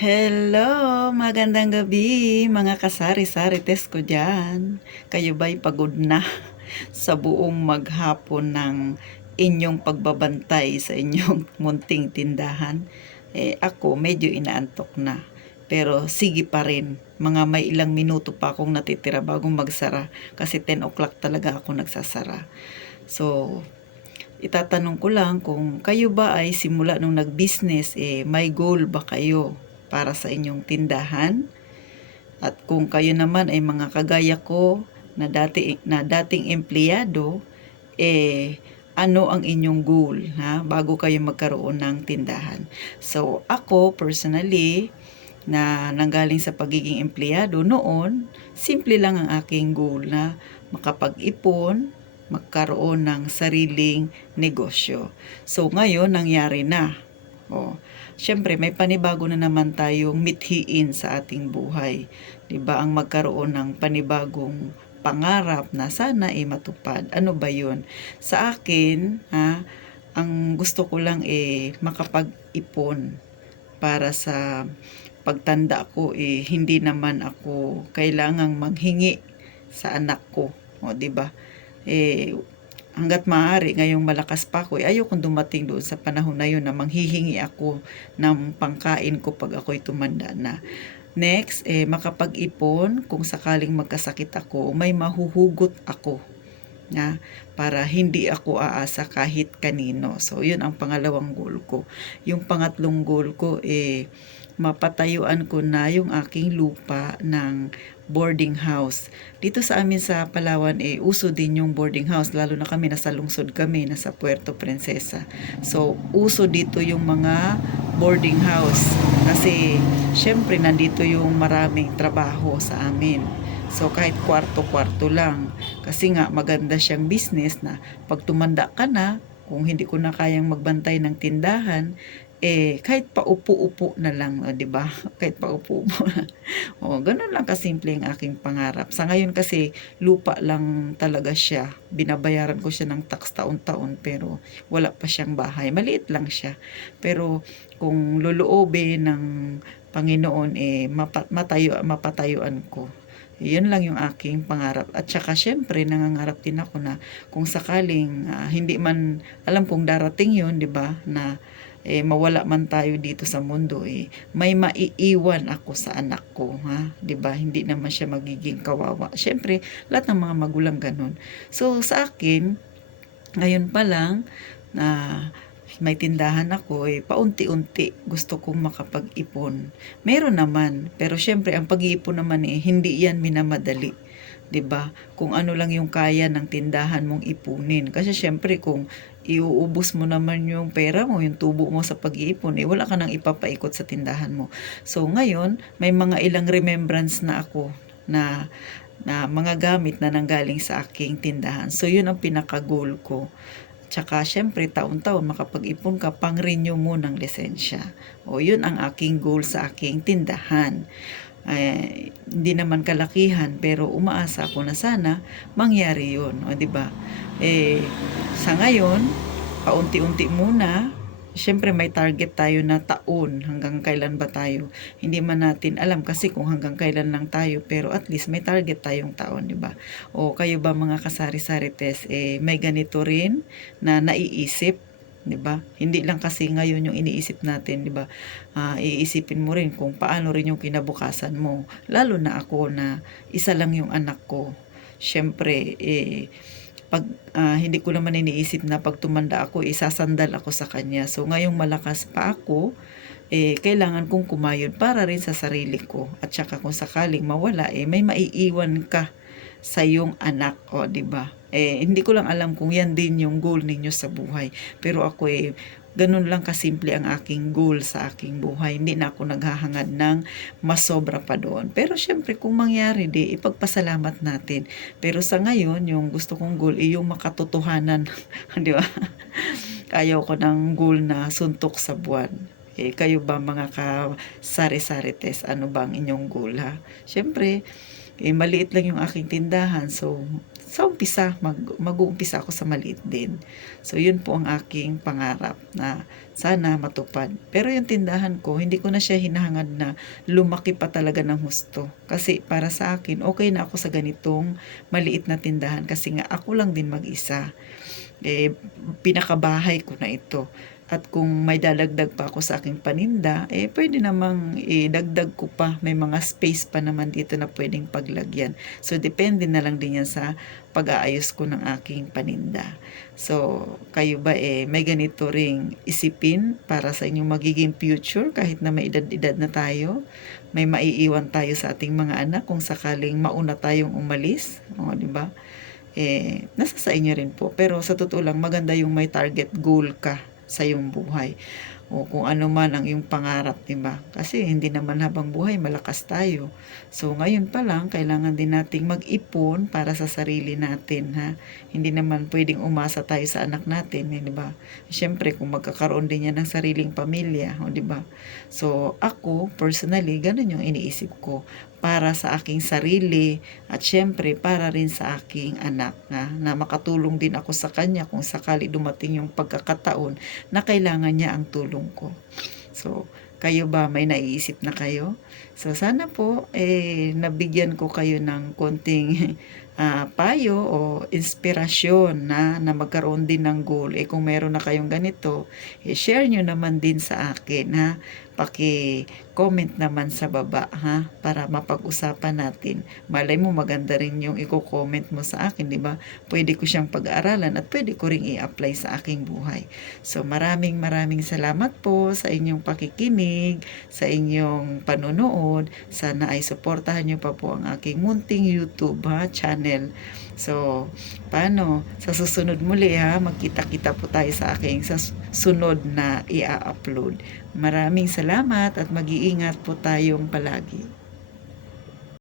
Hello, magandang gabi mga kasari-sarites ko dyan. Kayo ba'y pagod na sa buong maghapon ng inyong pagbabantay sa inyong munting tindahan? Ako medyo inaantok na. Pero sige pa rin, mga may ilang minuto pa akong natitira bago magsara kasi 10 o'clock talaga ako nagsasara. So, itatanong ko lang kung kayo ba ay simula nung nag-business, may goal ba kayo para sa inyong tindahan? At kung kayo naman ay mga kagaya ko na dating empleyado, ano ang inyong goal bago kayo magkaroon ng tindahan? So, ako personally, na nanggaling sa pagiging empleyado noon, simple lang ang aking goal na makapag-ipon, magkaroon ng sariling negosyo. So, ngayon, nangyari na. Siyempre, may panibago na naman tayong mithiin sa ating buhay. 'Di ba? Ang magkaroon ng panibagong pangarap na sana matupad. Ano ba 'yun? Sa akin, ang gusto ko lang makapag-ipon para sa pagtanda ko, hindi naman ako kailangang manghingi sa anak ko. 'Di ba? Hangga't maaari ngayong malakas pa ako, ayokong dumating doon sa panahon na yun na manghihingi ako ng pangkain ko pag ako'y tumanda na. Next, makapag-ipon kung sakaling magkasakit ako, may mahuhugot ako para hindi ako aasa kahit kanino. So, yun ang pangalawang goal ko. Yung pangatlong goal ko, mapatayuan ko na yung aking lupa ng boarding house. Dito sa amin sa Palawan, uso din yung boarding house, lalo na kami nasa lungsod kami, nasa Puerto Princesa. So, uso dito yung mga boarding house kasi syempre nandito yung maraming trabaho sa amin. So, kahit kwarto-kwarto lang. Kasi nga, maganda siyang business na pag tumanda ka na, kung hindi ko na kayang magbantay ng tindahan, kahit paupo-upo na lang, di ba? Kahit paupo-upo na. Ganun lang kasimple ang aking pangarap. Sa ngayon kasi, lupa lang talaga siya. Binabayaran ko siya ng tax taon-taon, pero wala pa siyang bahay. Maliit lang siya. Pero, kung loloobin ng Panginoon, mapatayuan ko. Yun lang yung aking pangarap. At saka syempre nangangarap din ako na kung sakaling hindi man alam kung darating yun, 'di ba? Na mawala man tayo dito sa mundo, may maiiwan ako sa anak ko, 'di ba? Hindi naman siya magiging kawawa. Syempre, lahat ng mga magulang ganun. So sa akin, ngayon pa lang na may tindahan ako, paunti-unti gusto kong makapag-ipon. Meron naman, pero syempre ang pag-iipon naman hindi yan minamadali. 'Di ba? Kung ano lang yung kaya ng tindahan mong ipunin. Kasi syempre kung iuubos mo naman yung pera mo, yung tubo mo sa pag-iipon, wala ka nang ipapaikot sa tindahan mo. So ngayon, may mga ilang remembrance na ako na mga gamit na nanggaling sa aking tindahan. So yun ang pinaka-goal ko. Tsaka syempre taon-taon makapag-ipon ka, pang-renew mo ng lisensya. Yun ang aking goal sa aking tindahan. Hindi naman kalakihan, pero umaasa ako na sana mangyari yun. Di ba? Sa ngayon, paunti-unti muna. Syempre may target tayo na taon, hanggang kailan ba tayo. Hindi man natin alam kasi kung hanggang kailan lang tayo, pero at least may target tayong taon, di ba? O kayo ba mga kasari-sarites, may ganito rin na naiisip, 'di ba? Hindi lang kasi ngayon yung iniisip natin, 'di ba? Iisipin mo rin kung paano rin yung kinabukasan mo. Lalo na ako na isa lang yung anak ko. Syempre, pag hindi ko naman iniisip na pag tumanda ako, isasandal ako sa kanya. So, ngayong malakas pa ako, kailangan kong kumayod para rin sa sarili ko. At saka kung sakaling mawala, may maiiwan ka sa iyong anak, di ba? Hindi ko lang alam kung yan din yung goal ninyo sa buhay. Pero ako ganun lang kasimple ang aking goal sa aking buhay. Hindi na ako naghahangad ng masobra pa doon. Pero syempre kung mangyari ipagpasalamat natin. Pero sa ngayon, yung gusto kong goal yung makatotohanan. Di ba? Ayaw ko ng goal na suntok sa buwan. Kayo ba mga kasari-sarites, ano bang inyong goal Syempre, maliit lang yung aking tindahan. So, sa umpisa, mag-uumpisa ako sa maliit din. So, yun po ang aking pangarap na sana matupad. Pero yung tindahan ko, hindi ko na siya hinahangad na lumaki pa talaga ng husto. Kasi para sa akin, okay na ako sa ganitong maliit na tindahan kasi nga ako lang din mag-isa. Pinakabahay ko na ito. At kung may dadagdag pa ako sa aking paninda, pwede namang dagdag ko pa. May mga space pa naman dito na pwedeng paglagyan. So, depende na lang din yan sa pag-aayos ko ng aking paninda. So, kayo ba may ganito ring isipin para sa inyong magiging future kahit na may edad-edad na tayo? May maiiwan tayo sa ating mga anak kung sakaling mauna tayong umalis? O, di ba? Nasa sa inyo rin po. Pero sa totoo lang, maganda yung may target goal ka sa iyong buhay. O kung ano man ang iyong pangarap, diba? Kasi hindi naman habang buhay malakas tayo. So ngayon pa lang, kailangan din nating mag-ipon para sa sarili natin, ha? Hindi naman pwedeng umasa tayo sa anak natin, di ba? Siyempre, kung magkakaroon din yan ng sariling pamilya, di ba? So ako, personally, ganun yung iniisip ko para sa aking sarili at syempre para rin sa aking anak na makatulong din ako sa kanya kung sakali dumating yung pagkakataon na kailangan niya ang tulong ko. So, kayo ba may naiisip na kayo? So, sana po nabigyan ko kayo ng konting payo o inspirasyon na magkaroon din ng goal. Kung meron na kayong ganito, share nyo naman din sa akin, ha? Paki-comment naman sa baba, ha? Para mapag-usapan natin. Malay mo maganda rin yung i-comment mo sa akin, di ba? Pwede ko siyang pag-aaralan at pwede ko ring i-apply sa aking buhay. So, maraming salamat po sa inyong pakikinig, sa inyong panonood. Sana ay suportahan nyo pa po ang aking munting YouTube channel. So, paano? Sa susunod muli, ha, magkita-kita po tayo sa aking sa sunod na i-upload. Maraming salamat at mag-iingat po tayong palagi.